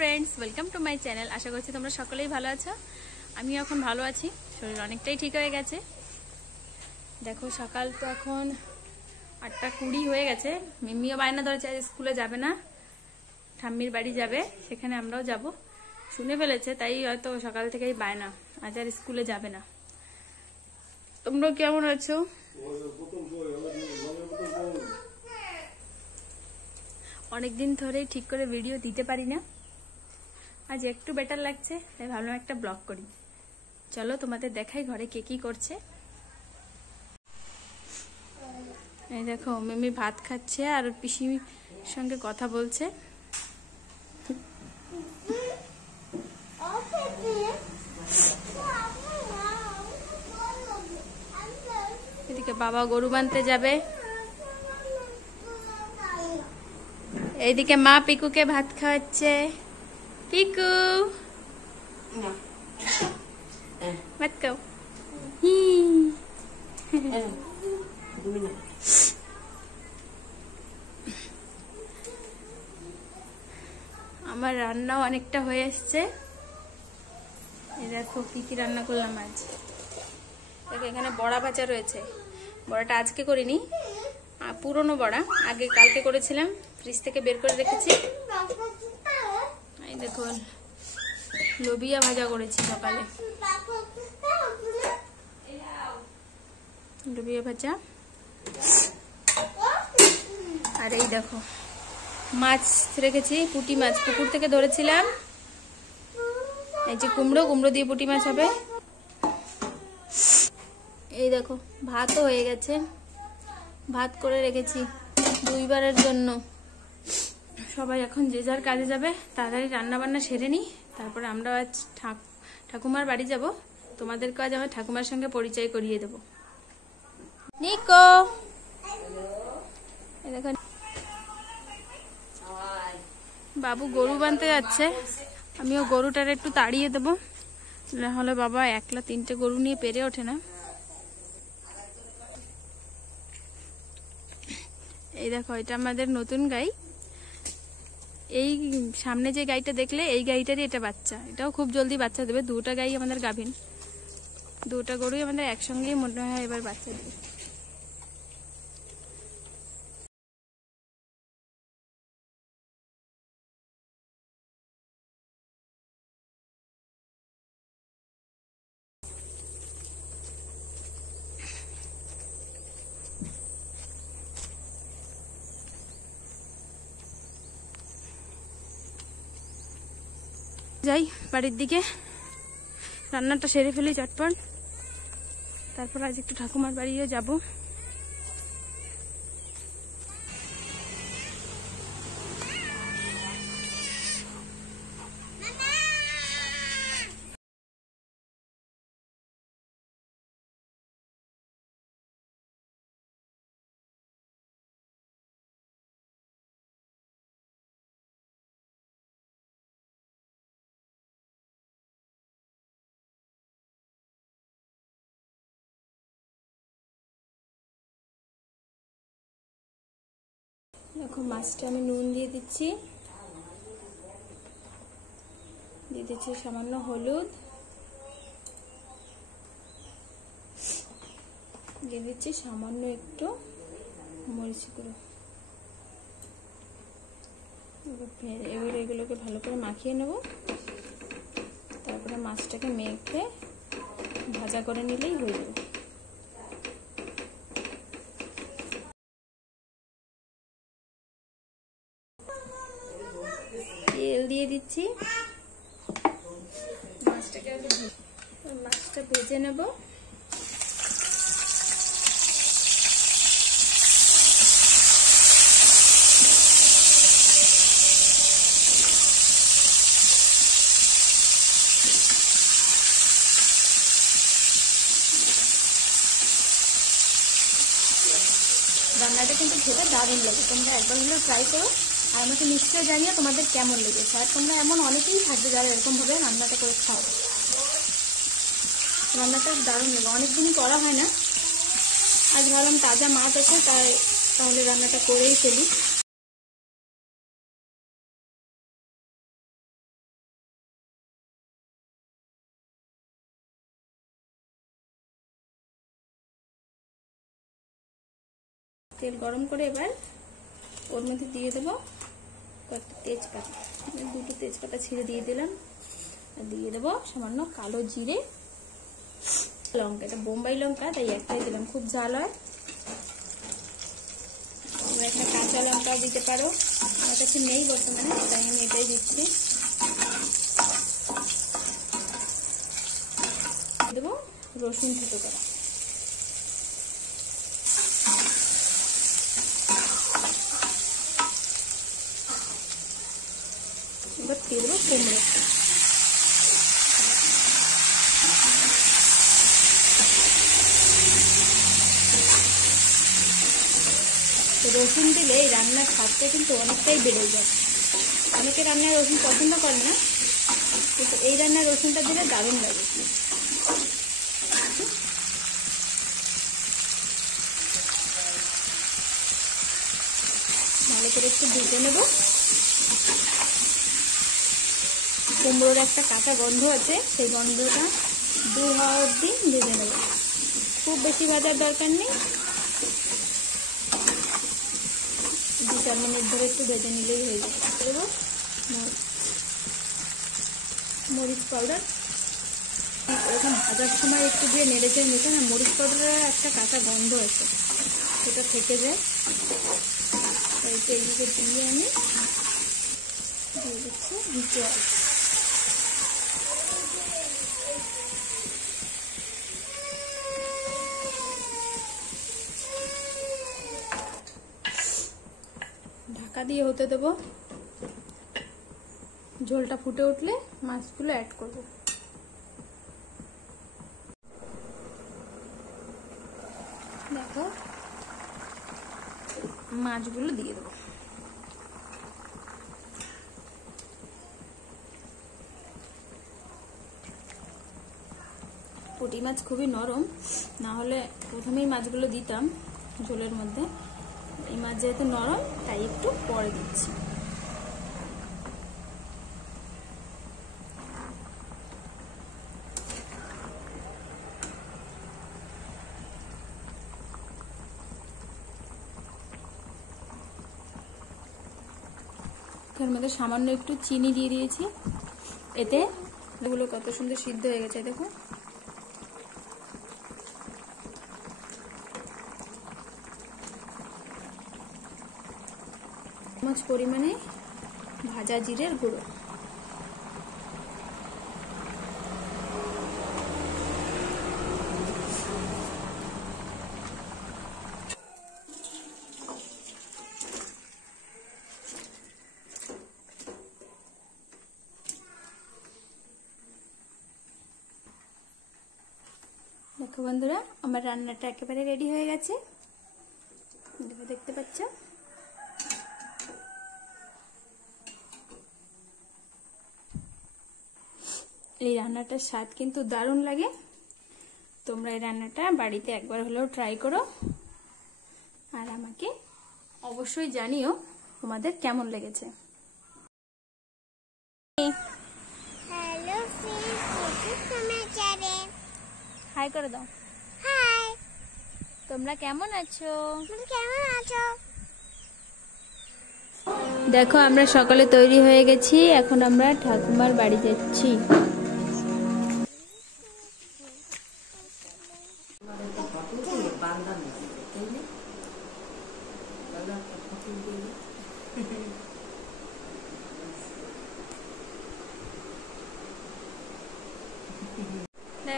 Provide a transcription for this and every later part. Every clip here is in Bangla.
Friends welcome to my channel. आशा करছি তোমরা সকলেই ভালো আছো। আমি এখন ভালো আছি, শরীর অনেকটাই ঠিক হয়ে গেছে। দেখো সকাল তো এখন 8:20 হয়ে গেছে। মিমিও বায়না ধরেছে আজ স্কুলে যাবে না, ঠাম্মির বাড়ি যাবে, সেখানে আমরাও যাব। শুনে ফেলেছে, তাই হয়তো সকাল থেকেই বায়না আজ আর স্কুলে যাবে না। তোমরা কেমন আছো? অনেকদিন ধরে ঠিক করে ভিডিও দিতে পারি না, আজ একটু বেটার লাগছে, তাই ভাবলাম একটা ব্লগ করি। চলো তোমাদের দেখাই ঘরে কে কি করছে। এই দেখো মিমি ভাত খাচ্ছে আর পিসির সঙ্গে কথা বলছে। এদিকে বাবা গরু বানতে যাবে, এইদিকে মা পিকুকে ভাত খাওয়াচ্ছে। পিকু ভাত খাও। আমার রান্নাও অনেকটা হয়ে এসছে। এই দেখো কি কি রান্না করলাম আজ। দেখো এখানে বড়া ভাজা রয়েছে। বড়াটা আজকে করিনি, পুরনো বড়া, আগে কালকে করেছিলাম, ফ্রিজ থেকে বের করে রেখেছি। এই দেখো লোবিয়া ভাজা করেছি সকালে, লোবিয়া ভাজা। আর এই দেখো মাছ রেখেছি, পুঁটি মাছ পুকুর থেকে ধরেছিলাম। এই যে কুমড়ো, কুমড়ো দিয়ে পুঁটি মাছ হবে। এই দেখো ভাতও হয়ে গেছে, ভাত করে রেখেছি 2 বারের জন্য। সবাই এখন যে যার কাজে যাবে, তাড়াতাড়ি রান্না বান্না সেরে নি, তারপরে আমরা আজ ঠাকুমার বাড়ি যাব। তোমাদেরকে আজ আমার ঠাকুমার সঙ্গে পরিচয় করিয়ে দেব। নিকো দেখো বাবু গরু বানতে যাচ্ছে, আমিও গরুটার একটু তাড়িয়ে দেবো, নাহলে বাবা একলা 3টে গরু নিয়ে পেরে ওঠে না। এই দেখো এটা আমাদের নতুন গাই। এই সামনে যে গাইটা দেখলে, এই গাইটারই এটা বাচ্চা, এটাও খুব জলদি বাচ্চা দেবে। 2টা গাই আমাদের গাভীন, 2টা গরুই আমাদের একসঙ্গেই মনে হয় এবার বাচ্চা দেবে। যাই বাড়ির দিকে, রান্নাটা সেরে ফেলি চটপট, তারপর আজ একটু ঠাকুমার বাড়িও যাব। এখন মাছটা আমি নুন দিয়ে দিচ্ছি, দিয়ে দিচ্ছি সামান্য হলুদ, দিয়ে দিচ্ছি সামান্য একটু মরিচ গুঁড়ো। এবার এগুলোকে ভালো করে মাখিয়ে নেব, তারপরে মাছটাকে মেখে ভাজা করে নিলেই হয়ে যাবে। তেল দিয়ে দিচ্ছি, মাছটা ভেজে নেব। রান্নাটা কিন্তু খেতে দারুণ লাগে, তোমরা একবার হলেও ট্রাই করো, আর আমাকে নিশ্চয়ই জানিয়ে তোমাদের কেমন লেগেছে। আর তোমরা এমন অনেকেই থাকবে যারা এরকমভাবে রান্নাটা করে খাও। রান্নাটা দারুণ লাগে, অনেকদিনই করা হয় না, আজ ভাবলাম তাজা মাছ আছে, তাহলে রান্নাটা করেই ফেলি। তেল গরম করে এবার ওর মধ্যে দিয়ে দেবো কয়েকটা তেজপাতা, দুটো তেজপাতা ছিঁড়ে দিয়ে দিলাম। আর দিয়ে দেবো সামান্য কালো জিরে, লঙ্কা, এটা বোম্বাই লঙ্কা তাই একটাই দিলাম, খুব ঝাল হয়। তোমরা এখানে কাঁচা লঙ্কাও দিতে পারো, আমার কাছে নেই বর্তমানে তাই আমি এটাই দিচ্ছি। দেবো রসুন থেতো করা, এবার দিয়ে দেবো কুমড়ো। রসুন দিলে এই রান্নার স্বাদটা কিন্তু অনেকটাই বেড়ে যায়। অনেকে রান্নায় রসুন পছন্দ করে না, কিন্তু এই রান্নার রসুনটা দিলে দারুণ লাগে। ভালো করে একটু ভেজে নেব। কুমড়োর একটা কাঁচা গন্ধ আছে, সেই গন্ধটা দূর হওয়া অবধি ভেজে নেব। খুব বেশি ভাজার দরকার নেই, 2-4 মিনিট ধরে একটু ভেজে নিলেই হয়ে যাবে। দেবো মরিচ পাউডার, এরকম ভাজার সময় একটু দিয়ে নেড়েচেড়ে নিতে না, মরিচ পাউডারের একটা কাঁচা গন্ধ আছে, সেটা থেকে যায়। এইদিকে দিয়ে আমি দিয়ে দিচ্ছি জল। ঢাকা দিয়ে হতে দেবো, ঝোলটা ফুটে উঠলে মাছগুলো অ্যাড করব। দেখো মাছগুলো দিয়ে দেবো। পুঁটি মাছ খুবই নরম, না হলে প্রথমেই মাছগুলো দিতাম ঝোলের মধ্যে। এই মাছ যেহেতু নরম তাই একটু পরে দিচ্ছি। এর মধ্যে সামান্য একটু চিনি দিয়ে দিয়েছি, এতে এগুলো কত সুন্দর সিদ্ধ হয়ে গেছে দেখো। চামচ পরিমাণে ভাজা জিরের গুঁড়ো, দেখো বন্ধুরা আমার রান্নাটা একেবারে রেডি হয়ে গেছে, দেখতে পাচ্ছ। এই রান্নাটার স্বাদ কিন্তু দারুণ লাগে। তোমরা এই রান্নাটা বাড়িতে একবার হলেও ট্রাই করো, আর আমাকে অবশ্যই জানিও তোমাদের কেমন লেগেছে। হ্যালো ফ্রেন্ডস, হাই করে দাও। হাই, তোমরা কেমন আছো? তুমি কেমন আছো? দেখো আমরা সকালে তৈরি হয়ে গেছি, এখন আমরা ঠাকুমার বাড়ি যাচ্ছি।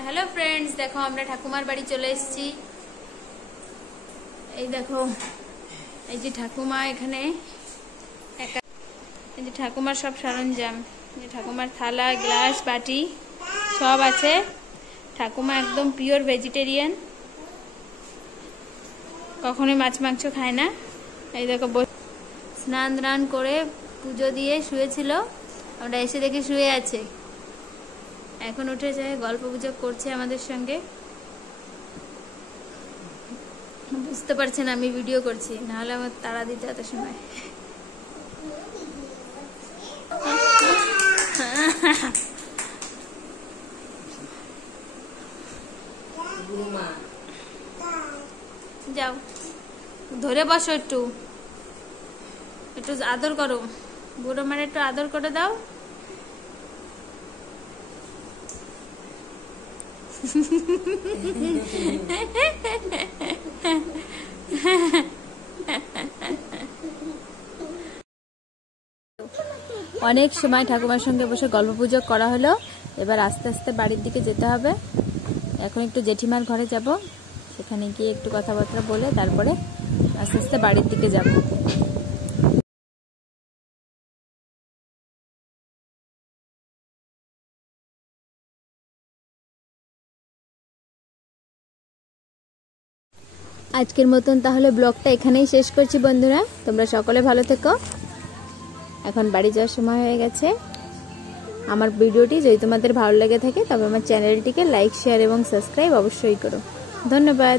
হ্যালো ফ্রেন্ডস, দেখো আমরা ঠাকুমার বাড়ি চলে এসেছি। এই দেখো, এই যে ঠাকুমা এখানে, এই যে ঠাকুমার সব সরঞ্জাম, যে ঠাকুমার থালা, গ্লাস, বাটি সব আছে। ঠাকুমা একদম পিওর ভেজিটেরিয়ান, কখনোই মাছ মাংস খায় না। এই দেখো স্নান দান করে পুজো দিয়ে শুয়েছিল, আমরা এসে দেখি শুয়ে আছে। এখন উঠে যায়, গল্প গুজব করছে আমাদের সঙ্গে। বুঝতে পারছেন আমি ভিডিও করছি, নাহলে আমার তাড়া দিতে এত সময়। যাও ধরে বসো, একটু একটু আদর করো, বুড়ো মারে একটু আদর করে দাও। অনেক সময় ঠাকুমার সঙ্গে বসে গল্প পুজো করা হলো, এবার আস্তে আস্তে বাড়ির দিকে যেতে হবে। এখন একটু জেঠিমার ঘরে যাব, সেখানে গিয়ে একটু কথাবার্তা বলে তারপরে আস্তে আস্তে বাড়ির দিকে যাব। আজকের মতন তাহলে ব্লগটা এখানেই শেষ করছি বন্ধুরা, তোমরা সকলে ভালো থেকো। এখন বাড়ি যাওয়ার সময় হয়ে গেছে। আমার ভিডিওটি যদি তোমাদের ভালো লেগে থাকে তবে আমার চ্যানেলটিকে লাইক, শেয়ার এবং সাবস্ক্রাইব অবশ্যই করো। ধন্যবাদ।